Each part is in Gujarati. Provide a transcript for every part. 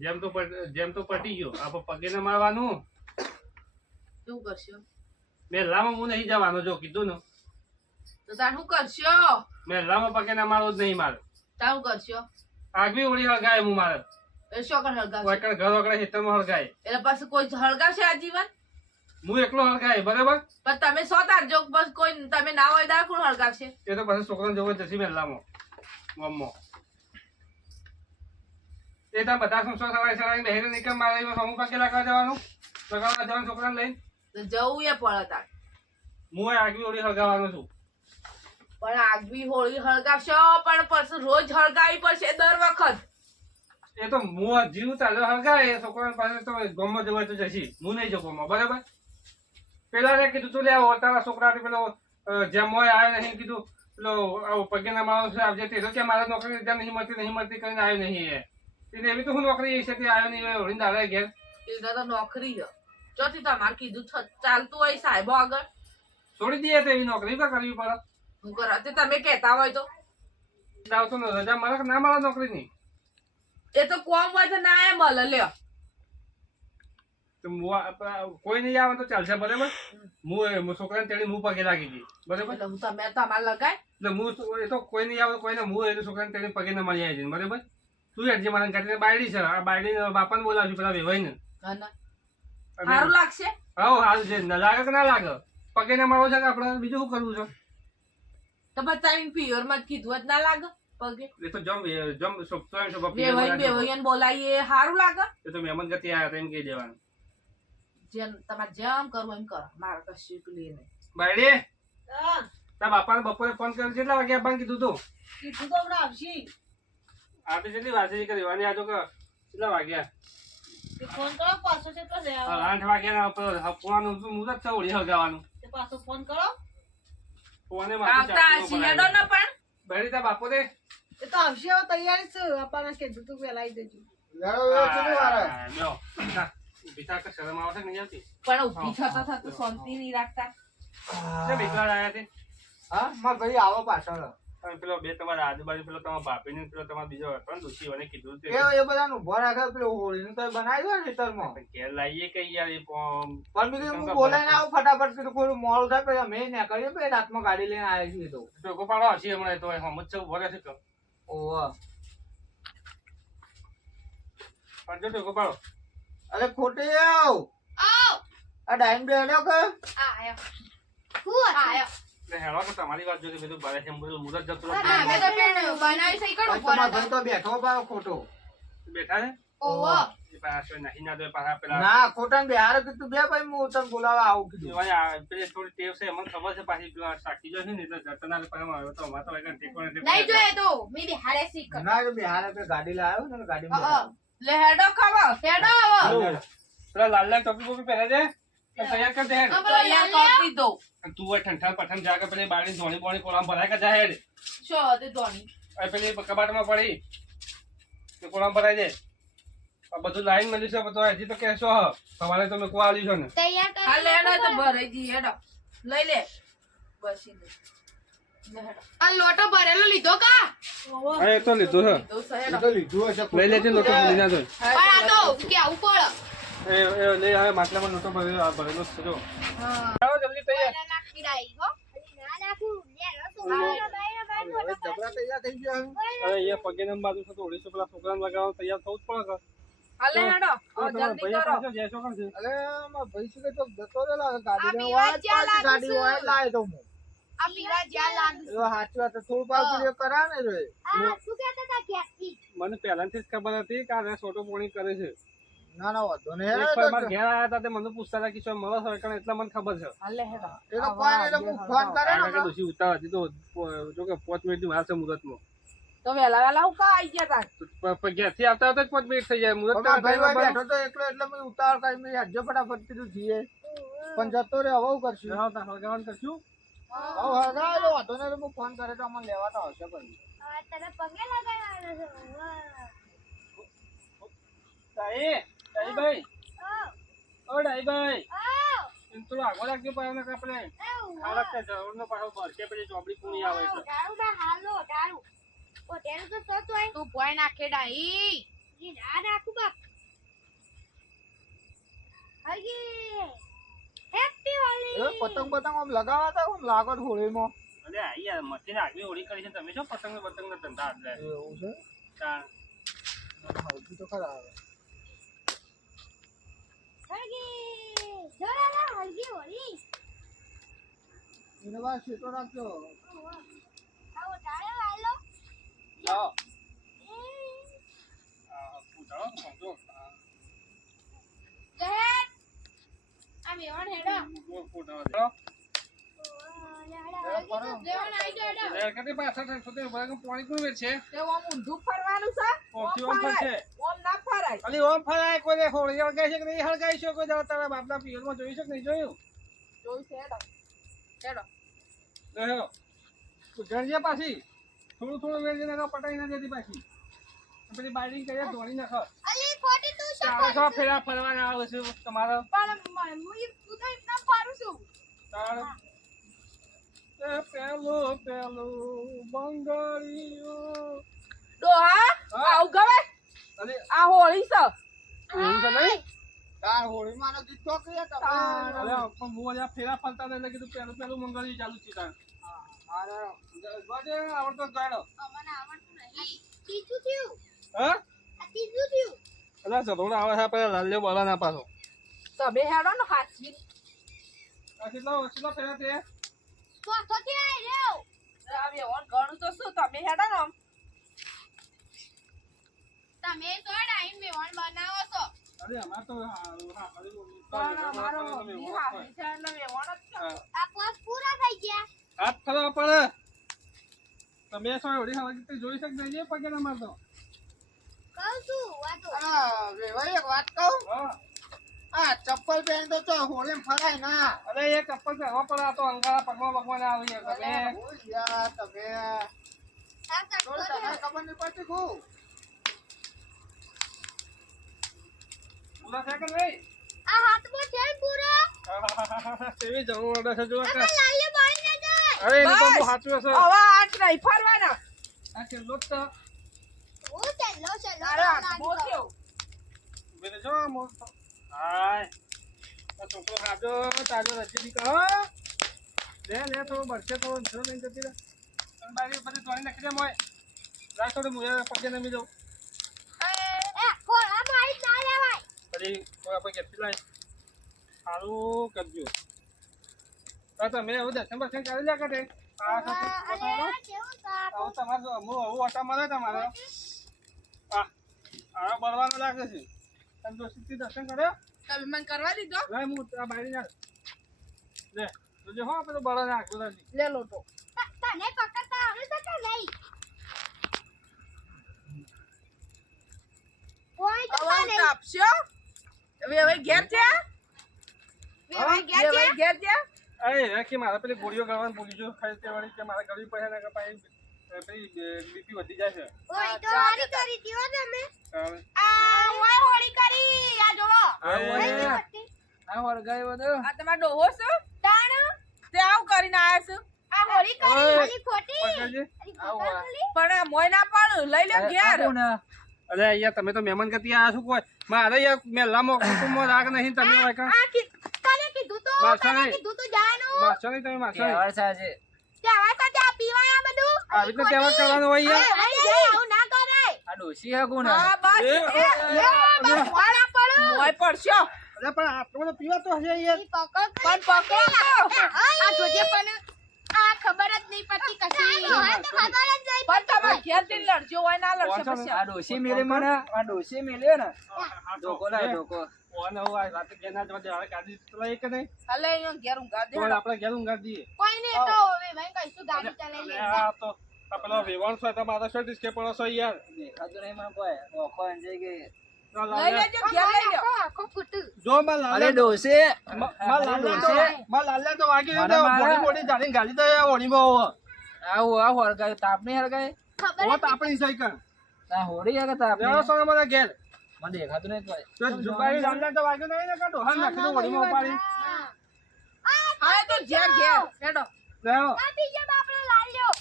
જેમ તો પટી ગયો આપણે પગે ને મારવાનું શું કરશો મેલામાં હું નહીં જવાનો જો કીધું ને તો તાર શું કરશો મેલામાં પગે ના મારવો જ નહીં મારે તાર શું કરશો આગવી ઓળી હળગાય હું મારે એ શું કર હળગાવશે કોઈ ઘર વગર ખેતરમાં હળગાય એટલે પછી કોઈ હળગાવશે આજીવન હું એકલો હળગાય બરાબર પણ તમે સો તાર જો બસ કોઈ તમે ના હોય તાર કોણ હળગાવશે એ તો પછી છોકરાને જવું જશે મેલામાં મમ્મો એ તો બધા સંસો સવારે બહેરે નીકળ મારે અમુક પગે લાગવા જવાનું લગાવવા જવાનું છોકરાને લઈને તો જવું એ પડે તાર હું આગવી ઓળી હળગાવાનો છું પણ આગવી હોળી હળગાવશો પણ પછી રોજ હળગાવી પડશે દર વખત એ તો હું જીવ ચાલ્યો હળગાય એ છોકરા પાસે તો ગમમાં જવાય તો જશી હું નહીં જવું ગમમાં બરાબર પેલા ને કીધું તું લે તારા છોકરા પેલો જેમ હોય આવ્યો નહીં કીધું પેલો પગે ના માણસ આવજે તે કે મારા નોકરી ત્યાં નહીં મળતી કરીને આવ્યો નહીં એને એવી તો હું નોકરી છે તે આવ્યો નહીં હોળીને દાડા ઘેર એ તો નોકરી છે ચોથી તમારે કીધું ચાલતું હોય સાહેબો આગળ છોડી દઈએ તો એવી નોકરી તો કરવી પડે હું કરા તે તમે કહેતા હોય તો આવતો રજા મળે કે ના મળે નોકરી ની એ તો કોમ હોય તો ના એ મળે લ્યો કોઈ નહીં આવે તો ચાલશે બરાબર હું છોકરાને તેડી હું પગે લાગી હતી બરાબર એટલે હું તમે તમારે લગાય એટલે હું એ તો કોઈ નહીં આવે કોઈને હું એ છોકરાને તેડી પગે ને મળી આવી બરાબર તું હેઠી મારા ઘાટી બાયડી છે આ બાયડી બાપાને બોલાવશું પેલા વેવાઈ ને સારું લાગશે હા હાલ છે ના લાગે કે ના લાગે પગે ને મળવો છે કે આપણે બીજું શું કરવું છે તો બતાવીને પિયર માં કીધું જ ના લાગે પગે એ તો જમ બેવૈયન બોલાવીએ સારું લાગે એ તો મહેમાન ગતિ આવ્યા હતા એમ કહી દેવાનું જેમ તમારે જેમ કરવું એમ કરો મારે કશું પેલી નહીં બાયડી તારા બાપાને બપોરે ફોન કર્યો કેટલા વાગે આપવાનું કીધું તું આ તો કેટલી વાસી કરી વાની આજો કે કેટલા વાગ્યા ફોન કરો પાછો છે તો લે આવો 8 વાગ્યા ફોન મુદત છે ઓળી હગાવાનું તે પાછો ફોન કરો ફોને આવતા શિયાળો ન પણ બાયડી તા બાપો દે એ તો આવશે હવે તૈયારી છે આપણને કીધું તું પેલા આવી દેજો બીજા કે શરમ આવશે નહીં આવતી પણ ઊભી થતા થતા શાંતિ નહીં રાખતા કે બીજા આયા છે હા માર ભાઈ આવો પાછળ અને પેલો બે તમારા આજુબાજુ પેલો તમારા બાપીને પેલો તમારા બીજો હતો ને દુશીઓને કીધું એ બધાનું ઉભો રાખે પેલું હોળીનું તો બનાવી દો ને ખેતરમાં ઘેર લાવીએ કે યાર એ પણ બીજું હું બોલાઈને આવું ફટાફટ કીધું કોઈ મોડું થાય પછી અમે ને કરીએ પછી રાતમાં ગાડી લઈને આવ્યા છીએ તો ટોકો પાડો હશે હમણાં તો હમ જ ઉભો રહેશે તો ઓહ પાડજો ટોકો પાડો અરે ખોટી આવ આ ડાઈન બે હેડો કે એટલે હેડો કે તમારી વાત જોતી બધું ભરે છે બધું મુદત જતું અમે તો બનાવી સહી કરો તમારો ભાઈ તો બેઠો પાડો ખોટો બેઠા છે ઓહો એ પાછો નહીં ના દે પાછા પેલા ના ખોટા ને બેહારે કીધું બે ભાઈ હું તને બોલાવા આવું કીધું પેલી થોડી ટેવ છે મને ખબર છે પાછી પેલા સાકી જો છે ને એટલે જતના પાછા આવ્યો તો અમારે તો એક ટેકો ને નહીં જોઈએ તો મે બિહારે શીખ ના એ બેહારે તો ગાડી લાવ્યો ને ગાડીમાં લે હેડો ખાવો હેડો આવો પેલા લાલ લાલ ટોપી બોપી પહેરે છે તૈયાર કર દે હેડ તૈયાર કરી દો તું હોય ઠંઠા પઠન જાકે પેલી બાળી ધોણી બોણી કોલામ ભરાય કે જા હેડ શો તે ધોની પેલી કબાટમાં પડી તે કોલામ ભરાય દે આ બધું લાઈન મળ્યું છે બધું હજી તો કેશો તમારે તો મેં કોઆલી છો ને તૈયાર કરી હા લે હેડો તો ભરાઈ જી હેડો લઈ લે બસી લે હેડો આ લોટો ભરેલો લીધો કા હા એ તો લીધું છે તો સહેડો એ તો લીધું હશે લઈ લેજે નોટો ભરી ના દો પણ આ તો કેવું પડે એ લઈ આવે માટલામાં નોટો ભરેલો છે જો હા આવો જલ્દી તૈયાર નાખી રાઈ હો ના નાખું લે રસો જબરા તૈયાર થઈ ગયા અરે એ પગે નંબર બાજુ છે તો ઓડીસો પેલા છોકરાને લગાવવાનું તૈયાર થવું જ પડે હા લે હેડો જલ્દી કરો કે જયસો કોણ છે અરે માર ભાઈ શું કે તો જતો રે લાગે ગાડી ને આ વાત પીવા ગાડી હોય લાય તો હું આ પીવા જ્યાં લાગુ એ સાચી વાત થોડું પાછું કરા ને રે આ શું કહેતા હતા ગેસથી મને પહેલાથી જ ખબર હતી કે આ છોટો પોણી કરે છે ના ના વાંધો ને એક વાર મારા ઘેર આયા હતા તે મને પૂછતા હતા કે શું મળે સરકાર એટલે મને ખબર છે હા લે હેડો એ તો કોઈ ને હું ફોન કરે કારણ કે ને દોશી ઉતાર હતી તો જો કે 5 મિનિટની વાર છે મુદતમાં તો વેલા વેલા હું કા આવી ગયા તા ઘેરથી આવતા આવતા જ 5 મિનિટ થઈ જાય મુદત અમારા ભાઈ બેઠો તો એકલો એટલે મેં ઉતાવળ કરી મેં હજ્જો ફટાફટ કીધું છીએ પણ જતો રે હવે હું કરશું હળગાવાનું કરશું હવે હગાવેલો વાંધો ને હું ફોન કરે તો અમને લેવા તો આવશે પછી તને પગે લગાવવાનો છે ડાઈ ભાઈ ઓ ડાઈ ભાઈ એમ તો આગળ રાખજો પાછો કે આપણે ખાવા કે જરૂર નો પાછો ભરશે પછી ચોપડી પૂરી આવે એટલે દારૂ ના હાલો દારૂ ઓ તેનું તો સત હોય તું ભોય નાખે ડાઈ ઈ ના નાખું બાપ હરગી હેપી એ હોલી પતંગ આમ લગાવવા તા આમ લાગત હોળીમાં અરે આ યાર મશીન આગવી હોળી કરી છે તમે શું પતંગ ના ધંધા આટલે એવું છે તાણ. હળદી તો ખરા આવે હરગી જોરાલા હરગી હોલી એને બા શેતો રાખજો આવો ટાળે વાયલો લાવો. પૂછાડો તો સમજો. જહેદ આ મેવણ હેડો પૂછાડો. દેવણ આઈ હેડો લે કદી પાછળ થશે તો બરાબર પાણી કોણ વેચ છે તે ઓમ ઊંધું ફરવાનું છે ઓમથી ઓમ ફરશે. ઓમ ના ફરાય અલી ઓમ ફરાય કોઈ હોળી હળગાઈ છે કે નહીં હળગાઈ છે કોઈ દાડો તારા બાપના પિયરમાં જોઈ છે કે નહીં જોયું જોઈ છે હેડો હેડો લે ગણજે પાછી થોડું વેચી નાખો પટાઈ ના દેતી પાછી પેલી બાઈડિંગ કરીએ ધોણી નાખો અલી ખોટી તું ચાલો છો ફેરા ફરવાના આવે છે તમારો પણ હું તું તો ઇતના ફરું છું તારો એ પેલું બંગાળીઓ ડોહા આવ ગવે અલી આ હોળી છે એવું છે નહીં તાર હોળીમાં નો ગીત તો કે અલે પણ હું અહીંયા ફેરા ફરતા હતા એટલે કીધું પેલું મંગળી ચાલુ છે તાર અરે ગોજે આવડતો ગાડો અમને આવડતું નહીં તીજું થયું હા આ તીજું થયું અલા ચલોડ આવે છે પેલા લાલ્યો બોલા ના પાછો તમે હેડો ને હાચવી આ કેટલો ફેરા તે ચોથો થી આઈ રહ્યો આ મેવણ ઘણું તો શું તમે હેડો ને આમ. તમે તો ડાઈન મેવણ બનાવો છો અરે અમાર તો પણ અમારો ઈ હાચવી છે એટલે મેવણ જ છે. આ કોસ પૂરા થઈ ગયા હાથ ફરવા પડે તમે શું એવડી હવા જોઈ શકતા નહીં પગે ના મારતો કહું છું આ તો અરે વેવાઈ એક વાત કહું હા આ ચપ્પલ પહેરતો તો હોળીમાં ફરાય ના અરે એ ચપ્પલ પહેરવા પડે આ તો અંગારા પગમાં ભગવાન આવી તમે ઓય યાર તમે આ થોડી કટકો તને ખબર નહીં પડતી કુ પૂરા છે કે નહીં આ હાથમાં છે ને પૂરો એવી જરૂર પડે છે જો આ લાલ્યો બાળી ના જાય અરે એને તો બસ. બહુ સાચું હશે હવે આજ નહીં ફરવાના આ છેલ્લો જ તો ઓ ચલો ચલો તારા હાથમાં થયો. બેને જો હાય આ છોકરો ખાજો તાજો રચી કહો લે તો બરસે તો જો નહીં જતી રે અને બારી બધી ધોઈ નાખી દે મોય રાખ થોડું મુએ પગે નમી દઉં એ કોણ આ મારી ના લેવાય ફરી કોઈ આપણે કેટલી લાઈ સારું કરજો તો તમે હવે દર્શન બર્શન કરી લે કરે આ અરે કેવું સાપ હવે તમારે હું ઓટા મળે તમારે આ બળવાનું લાગે છે તમે દોસ્તી દર્શન કર્યો તમે મને કરવા દીધો લે હું આ બારી ના લે જોજે હો પેલું બળા નાખ્યું નથી લે લોટો તને પકડતા આવડે છે કે નહીં કોઈ તો હવે નહીં તાપશો હવે ઘેર છે વેવાઈ ગયા છે વેવાઈ ઘેર છે અરે રાખી મારે પેલી ગોળીઓ કરવાની ભૂલી જો ખાઈ તે વાળી કે મારે ગળવી પડે ને કે પેલી બીપી વધી જાય છે ઓય તો હારી કરી દીઓ તમે હવે આ ઓય હોળી કરી આ જોવો આ વળગાઈ બધું આ તમારો ડોહો છે તાણ તે આવ કરીને આયા છે આ હોળી કરી ઓય. ખાલી ખોટી પકડજે. અરે ખોટા બોલી પણ આ મોય ના પાડું લઈ લે ઘેર અરે અહીંયા તમે તો મહેમાન ગતિ આયા શું કોઈ મારે અહીંયા મેલામાં કુટુંબમાં રાગ નહીં તમે હોય કાં આ તને કીધું તો મારશો તને નહીં. કીધું તો જાનું મારશો નહીં તમે મારશો નહીં ત્યાં તો ત્યાં પીવાય આ બધું આવી રીતે તહેવાર કરવાનો હોય યાર આવું ના કરાય હા બસ એ, એ, એ, બસ વાળા પડો મોય પડશો અરે પણ આટલો બધો પીવા તો હશે યાર ઈ પકડ પણ પકડો આ જોજે પણ આ ખબર જ નહીં પડતી કશી તો ખબર જ નહીં પણ તમે ઘેર થી લડજો હોય ના લડશે વાંચો ને. પછી આ ધોકો લાય, ધોકો. ઓને હું આ રાતે ઘેર ના જવા દે. હવે ગાડી ચલાવી કે નહીં હાલે અહીંયા ઘેર ઊંઘા દે તો આપણે ઘેર ઊંઘાડી દઈએ કોઈ નહીં તો હવે ભાઈ કઈશું ગાડી ચલાવી અને લે આ તો આ પેલો વેવાણ છે તો મારા શું ડિસ્કે પડો છો યાર ના, લઈ લાલે. લેજો ઘેર લઈ લો આખો ફૂટું જો માં લાલે માં લાલે તો વાગી ગયો તો મોડી મોડી જાણી ગાડી તો એ ઓણીમાં હોવ. ખબર હોત આપણી સાયકલ લેવા સોને મારા ઘેર તો જુબાઈ લાલે તો વાગ્યો નહીં ને કાઢો હા નાખી દો ઓણીમાં ઉપાડી હા તો ઘેર ઘેર હેડો લેવો આપી જો આપણે લાલ્યો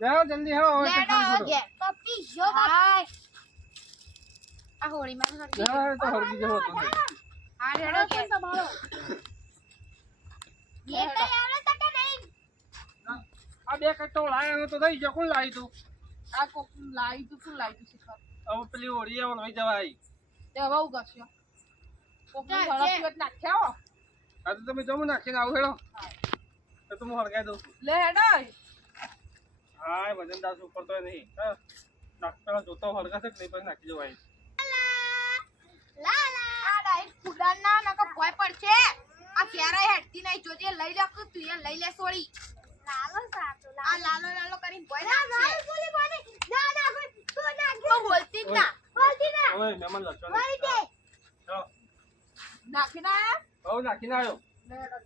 લેવો જલ્દી હેડો હવે લેડો ચક્કર ગે પપ્પી જો હાય આ હોળી માં હરગી લેવો તો હરગી જવો તો નહીં. આ રેડો કે તમારો એ તો આવડે તો કે નહીં આ બે કટ્ટો લાયા તો થઈ ગયો. કોણ લાવી તું? આ કોક લાવી તું શું લાવી તું શીખર હવે પેલી ઓળી આવો લઈ જવાય. તે હવે હું કરશો કોક ચાલ, હળપ્યું જ નાખ્યા હો. આ તો તમે જમું નાખીને આવું હેડો. તો તું હળગાઈ દઉં છું. લે હેડો હા વજન દાસ ઉપર તો નહીં. હા નાખતા જોતો હળગાશે કે નહીં પછી નાખી જવાય. લા લા આ ડાયરેક્ટ ફુડાન ના નકો ભોય પડશે આ ક્યારે હેડતી નહીં જોજે લઈ લે કે તું એ લઈ લે સોળી લાલો સાતો આ લાલો લાલો કરીને ભોય નાખશે લાલો બોલી બોલી ના ના તું ના બોલતી જ ના હવે મહેમાન લખો બોલી દે ચાલો નાખીને આયા હવે નાખીને આવ્યો. લે હેડો